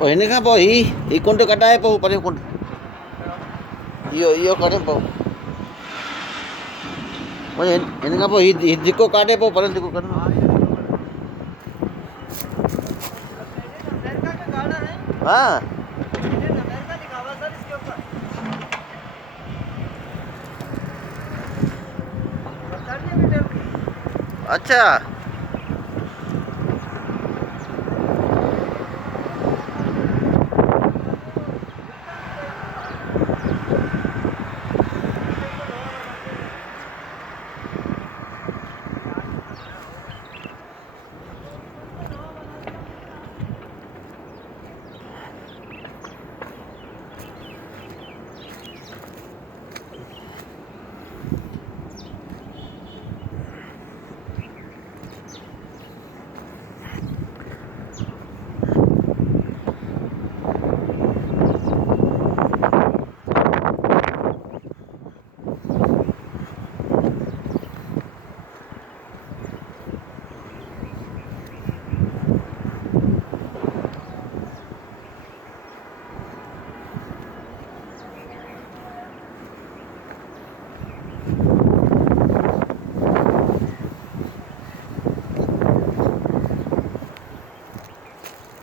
ओ हिन खां पोइ ही कुंड कढाए पोइ परे कुंड इहो कढे पोइ हिन खां पोइ ही धिको काढे पोइ परे धिको कढ। हाँ अच्छा